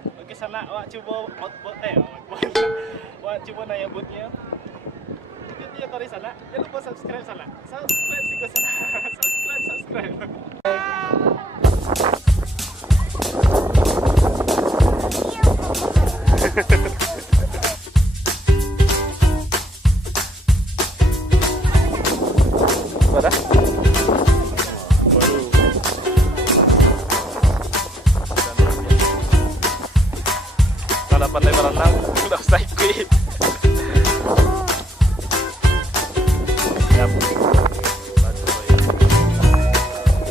Oke sana, wak coba outboard wak coba nanya bootnya. Ikuti ya Tori sana. Jangan lupa subscribe sana. Subscribe sih sana. Subscribe. Pada? Baru. Kalau pandai berenang, udah usah ikut. Siap.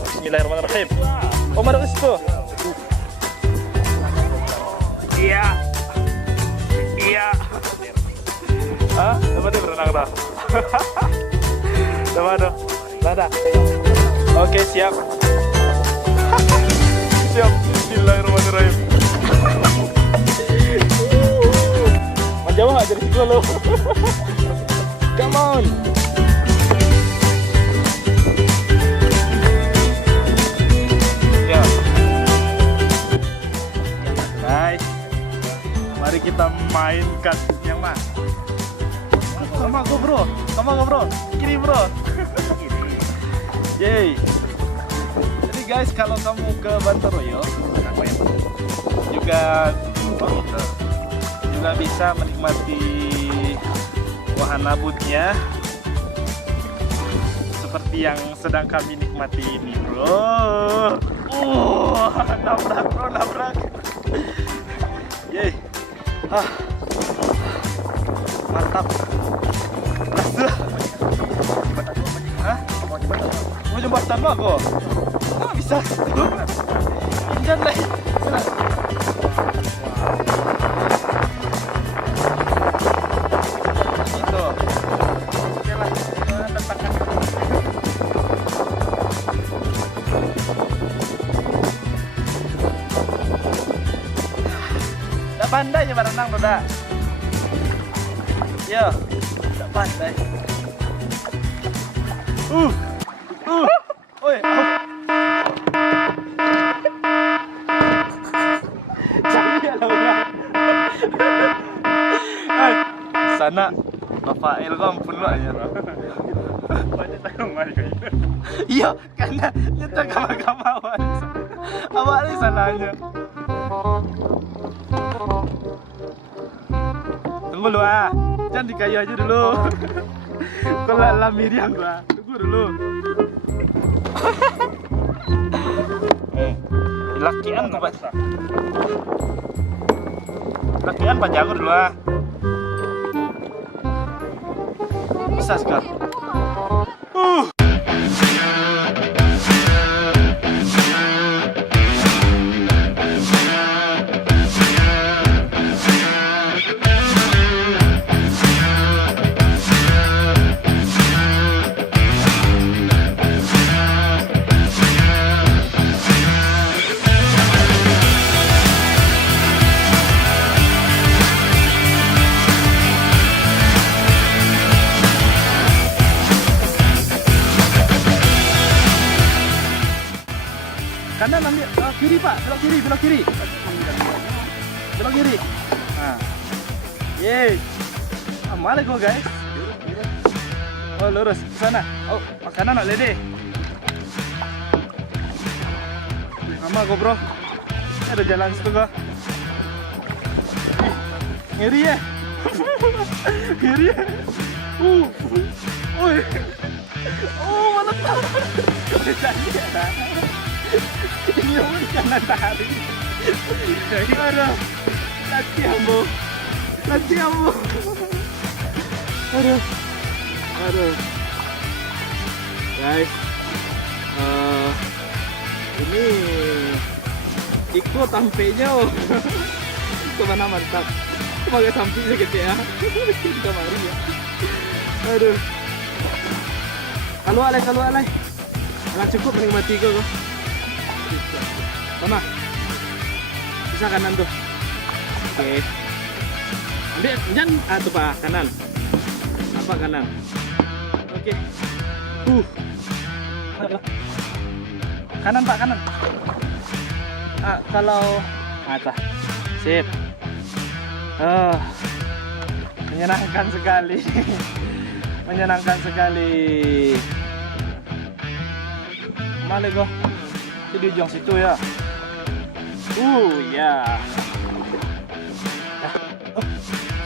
Bismillahirrahmanirrahim. Oh, mana itu? Iya. Ah, dapat dia berenang dah. Dapat. Ada. Oke, siap. Siap. Bismillahirrahmanirrahim. Mau jauh nggak dari situ lo? Come on. Ya. Guys, mari kita mainkan yang mana? Sama aku bro, kiri bro. Yeay. Jadi guys, kalau kamu ke Bantaroyo juga bisa menikmati wahana bootnya seperti yang sedang kami nikmati ini bro. Nabrak bro, nabrak. Yeay. Mantap. Mau jembatan lo aku? Nggak bisa. Injan lagi. Gitu. Oke lah. Tentangkan. Udah pandai ya berenang udah. Yo, udah pandai. Oi, sana Rafael kok ampun lo aja. Banyak tayang mari kayak. Iya, karena nyetak kamar-kamaran. Awalnya sananya. Tunggu lu jangan di kayu aja dulu. Kalau lamir yang gua, tunggu dulu. Lakian tuh Pak. Lakian Pak jago dulu Bisa sekarang. Kanan ambil kiri Pak, belok kiri. Belok kiri. Nah. Yeay. Amal gua guys. Oh, lurus ke sana. Oh, kanan nak lede. Sama gua, Bro. Ini ada jalan situ gua. Ngeri ya. Ngeri ya. Oi. Oh, mantap. Cantik ya. Ini pun kanan tadi. Aduh, latihanmu. Aduh. Guys, ini ikut tampenya. Kemana mantap. Sebagai sampingnya gitu ya. Kita mari ya. Aduh. Kalau alay. Cukup menikmati kok. Mama, bisa kanan tuh. Oke. Ambil, jangan tuh Pak, kanan. Apa kanan? Oke. Kanan Pak, kanan. Kalau atas. Sip. Menyenangkan sekali. Menyenangkan sekali. Mana kok? Itu di ujung situ ya. Ya. Oh,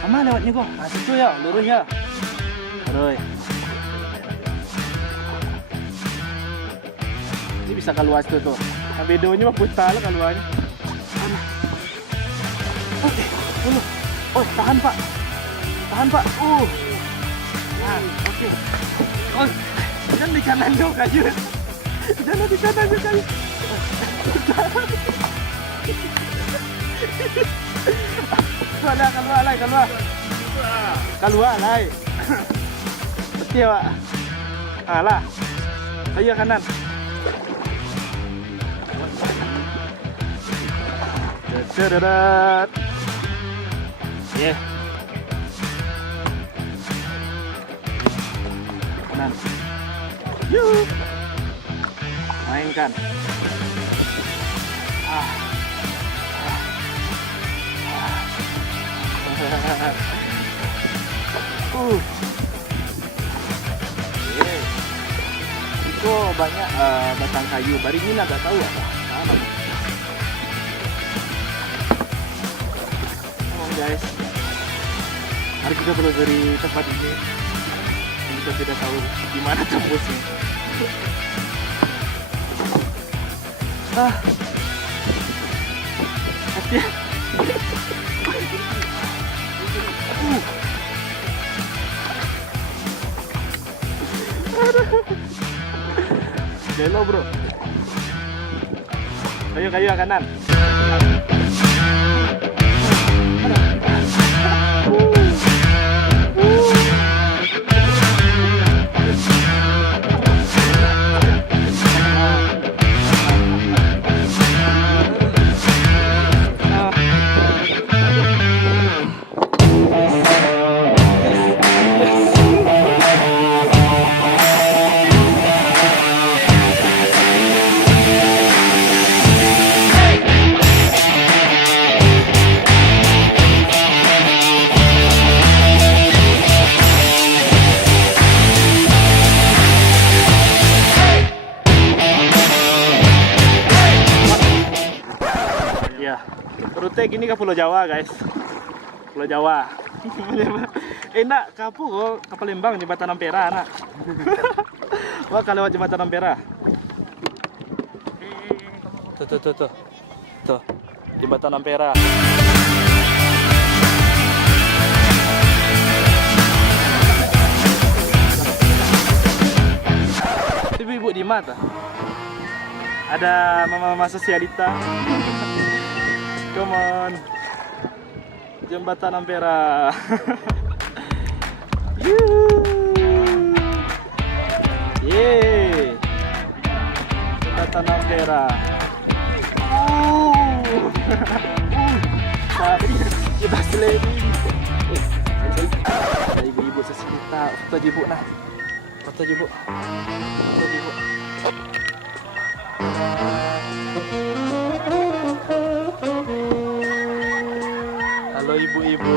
sama lewatnya kok. Nah, situ ya, lurus ya. Lurus. Ini bisa keluar situ tuh. Nah, videonya mah putar lah keluarnya. Oke, dulu. Oh, tahan Pak. Tahan Pak. Nah, oke. Oh, jangan di kanan dong kayu. Jangan di kanan dong kayu. Keluar lah. Betul Pak. Alah. Kayu kanan. Dadat. Yeah. Kanan. Yuh. Mainkan. Itu banyak batang kayu. Bari ini agak tahu apa. Sama nih. Guys, mari kita telusuri tempat ini. Kita tidak tahu di mana tembusnya. Hati. Gelo bro. Kayu kanan. Rute gini ke Pulau Jawa guys. Pulau Jawa. Enak kapu kok ke Palembang Jembatan Ampera anak. Wah kalau lewat Jembatan Ampera. Tuh. Jembatan Ampera. Ibu di mata. Ada mama-mama sosialita. Come on. Jembatan Ampera. Yeay. Jembatan Ampera. Kita sliding. Ada ibu-ibu sosialita. Foto ibu nah. Foto ibu. Halo ibu-ibu.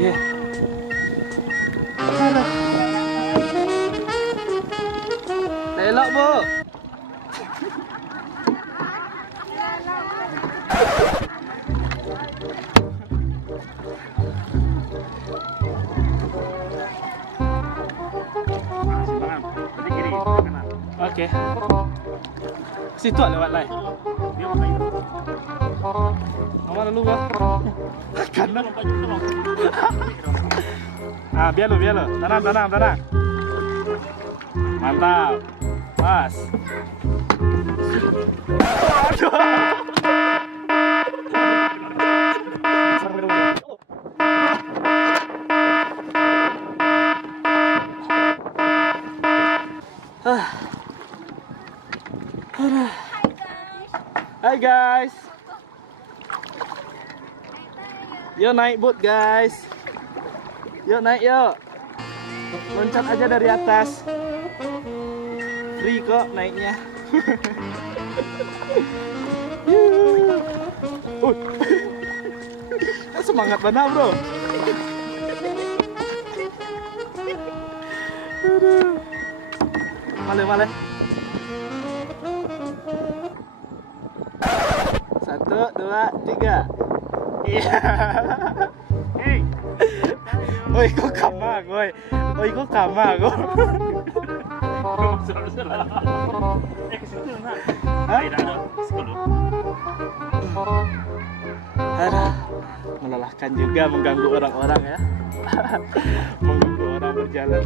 Iya. Elok, Bu. Oke. Situ lewat lain. Mana lu gua? Kanan. Biar lu. Tenang. Mantap. Pas. Hai guys. Yuk naik boat guys. Yuk naik yuk. Loncat aja dari atas. Free kok naiknya. Semangat banget bro. Male. 1, 2, 3. Iya. Oi, kok kamar gue. Oi, kok kamar gue. Ke situ nak. Tidak ada. Sekolah. Aduh, melelahkan juga, mengganggu orang-orang ya. Mengganggu orang berjalan.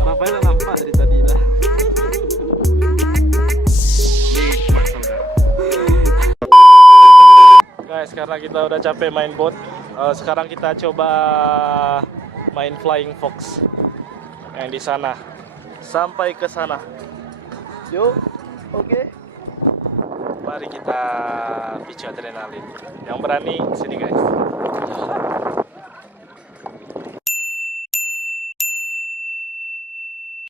Rafael nampak dari tadi dah. Guys, karena kita udah capek main boat, sekarang kita coba main flying fox yang di sana. Sampai ke sana. Yuk, oke. Mari kita picu adrenalin. Yang berani sini guys.